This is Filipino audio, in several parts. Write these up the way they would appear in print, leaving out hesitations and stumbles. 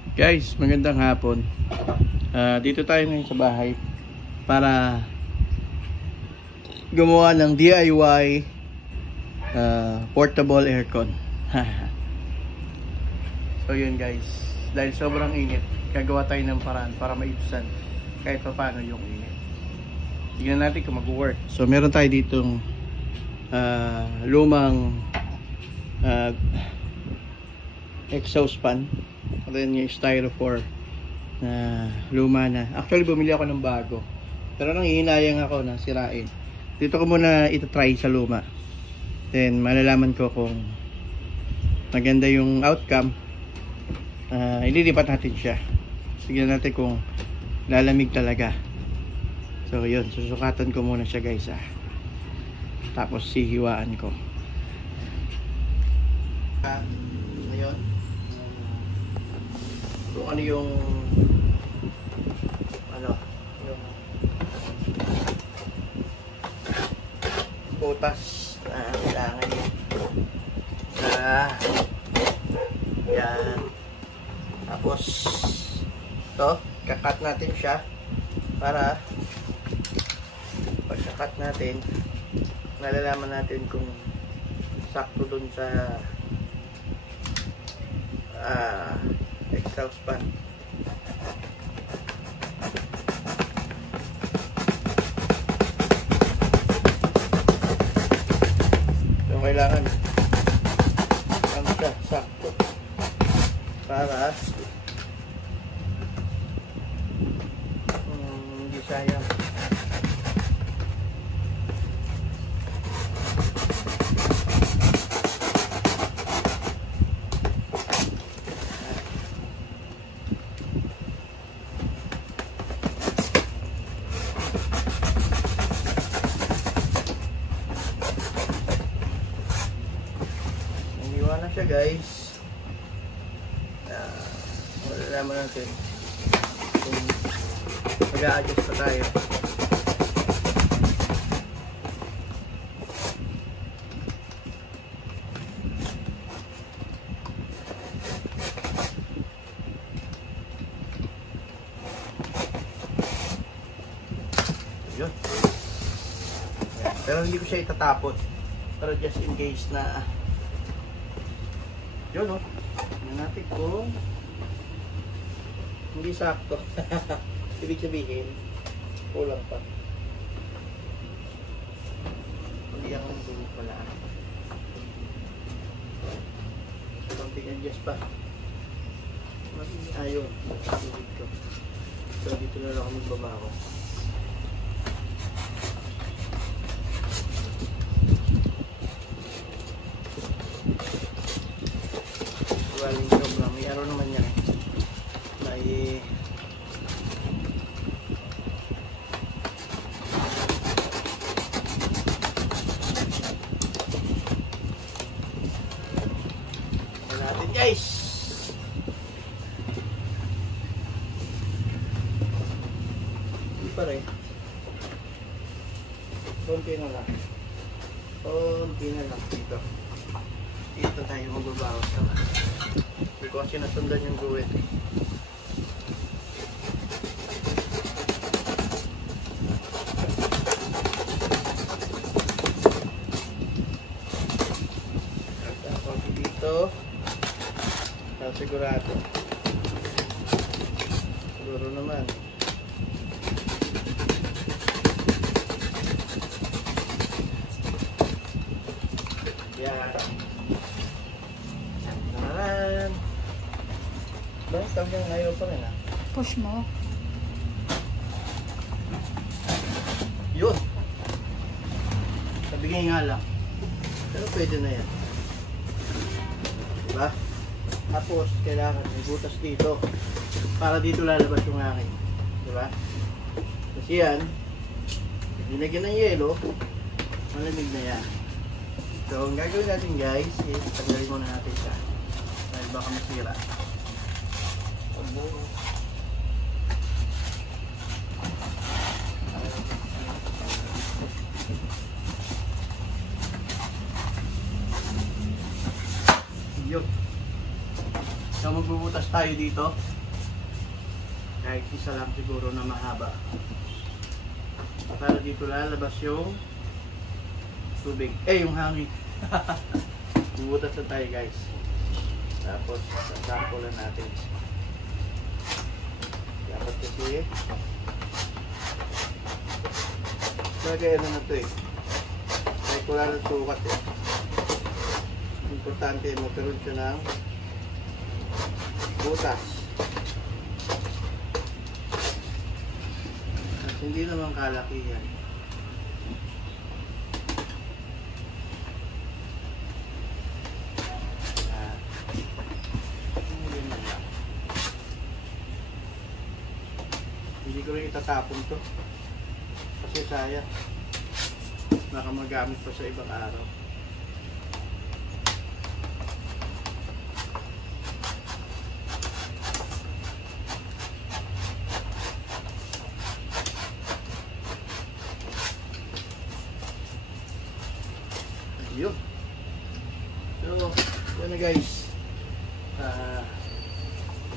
Guys, magandang hapon. Dito tayo ngayon sa bahay para gumawa ng DIY portable aircon. So yun guys, dahil sobrang init, gagawa tayo ng paraan para maibsan kahit pa paano yung init. Tignan natin kung mag-work. So meron tayo ditong lumang exhaust fan. And then yung styrofoam na luma na. Actually bumili ako ng bago, pero nang hihinayang ako na sirain. Dito ko muna ito-try sa luma, then malalaman ko kung maganda yung outcome. Ililipat natin siya. Tignan natin kung lalamig talaga. So yun, susukatan ko muna siya guys tapos sihiwaan ko. Ngayon kung ano yung butas na kailangan nyo. Yan. Tapos ito, kakat natin siya para pagkakat natin nalalaman natin kung sakto dun sa exhaust fan. So kailangan ano siya, sakto para hindi sayang. Na siya guys. Malalaman natin kung mag-a-adjust pa tayo. Yun. Pero hindi ko siya itatapon, pero just in case na yun o. Tignan natin kung hindi sakto. Ibig sabihin kulang pa. Hindi ako nagulog pala. Konting adjust pa. Ayun. So dito na lang ako magbabawas. Waling sobrang may araw naman yan may natin guys. Hindi pa rin, konti na lang dito tayo magbabawas naman. Hindi ko kasi nasundan yung guwit. At ako dito sigurado. Siguro naman. Yan. Bakit talagang ayaw pa rin Push mo. Yun. Nabigay nga lang. Pero pwede na yan. Diba? Tapos kailangan may butas dito para dito lalabas yung akin. Diba? Kasi yan, dinagyan ng yelo, malamig na yan. So ang gagawin natin guys is tanggalin muna natin siya dahil baka masira. Yun. So magbubutas tayo dito. Kahit isa lang siguro na mahaba. Para dito lalabas yung tubig. Yung hangin. Bubutas na tayo guys. Tapos sasampulan natin. Dapat kasi lagay ano na ito eh. Kahit wala ng sukat eh. Importante magkaroon siya ng butas. At hindi naman kalakihan. Hindi ko rin itatapon to kasi sayang, baka magamit pa sa ibang araw. Ayun. So yun na guys,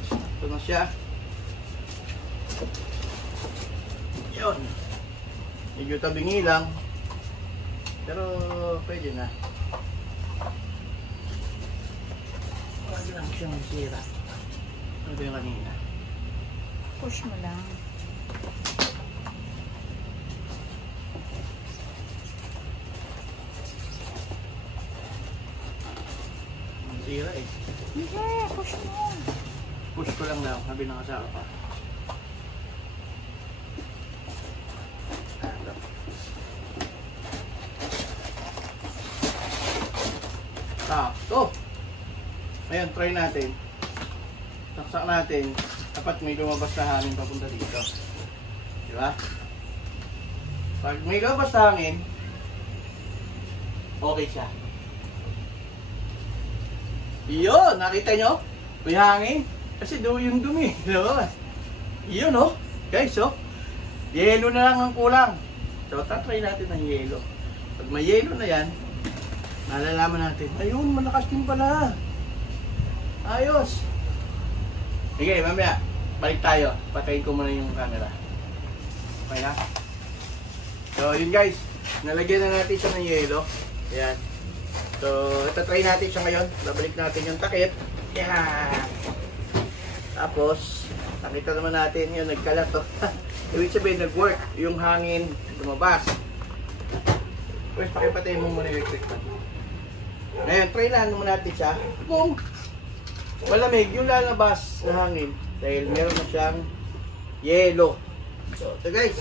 ito na siya. Yun. Medyo tabingi lang. Pero pwede na. Wag lang siyang sira. Ano ba yung kanina? Push mo lang. Sira eh. Hindi, push mo. Push ko lang daw. Sabi ng asawa pa. Ayan, try natin. Saksak natin. Dapat may lumabas na hangin papunta dito. Diba? Pag may lumabas na hangin, okay siya. Yun! Nakita nyo? May hangin. Kasi yung dumi. Lumabas. Yun oh. Guys oh. Yelo na lang ang kulang. So, tatry natin ng yelo. Pag may yelo na yan, malalaman natin, ayun, malakas din pala. Ayos. Sige, mamaya. Balik tayo. Patayin ko muna yung camera. Okay na? So, yun guys. Nalagyan na natin siya ng yelo. Ayan. So, itatry natin siya ngayon. Babalik natin yung takip. Ayan. Tapos, nakita naman natin yun. Nagkalat to. Ibig sabihin, nag-work. Yung hangin lumabas. Pwes, pakipatayin mo muna yung electric fan. Ngayon, try na muna natin siya. Boom! Malamig yung lalabas na hangin dahil meron na siyang yelo. So, ito guys.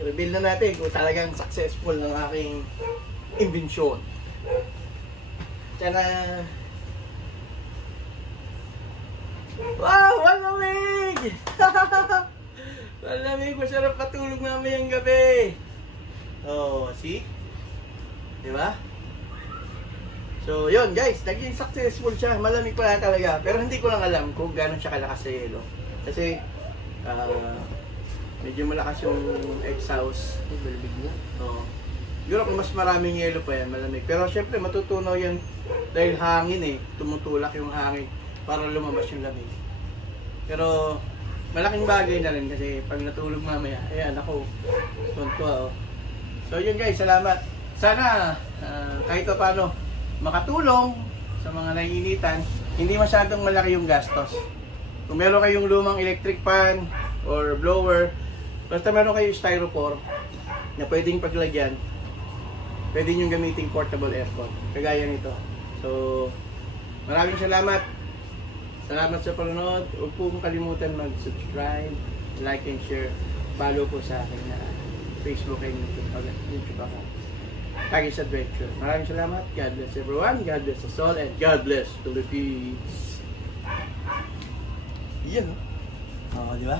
I-reveal na natin kung talagang successful ng aking invention. Tiyana! Wow! Malamig! Malamig! Masarap patulog mamayang gabi. Oh, see? Diba? So, yun guys, naging successful siya. Malamig pala talaga. Pero hindi ko lang alam kung gano'n siya kalakas sa yelo. Kasi, medyo malakas yung exhaust. Malamig mo? Oo. Siguro kung mas maraming yelo pa yan, malamig. Pero syempre, matutunaw yan dahil hangin eh. Tumutulak yung hangin para lumabas yung lamig. Pero, malaking bagay na rin kasi pag natulog mamaya, ayan ako, tuntua oh. So, yun guys, salamat. Sana, kahit pa paano, makatulong sa mga naiinitan, hindi masyadong malaki yung gastos. Kung meron kayong lumang electric fan or blower, basta meron kayong styrofoam na pwedeng paglagyan, pwede nyo gamitin portable aircon, kagaya nito. So, maraming salamat. Salamat sa panonood. Huwag po kalimutan mag-subscribe, like and share. Follow po sa akin na Facebook and YouTube ako. Tagi's Adventure. Maraming salamat. God bless everyone. God bless us all. And God bless Philippines. Yan. Oo, di ba?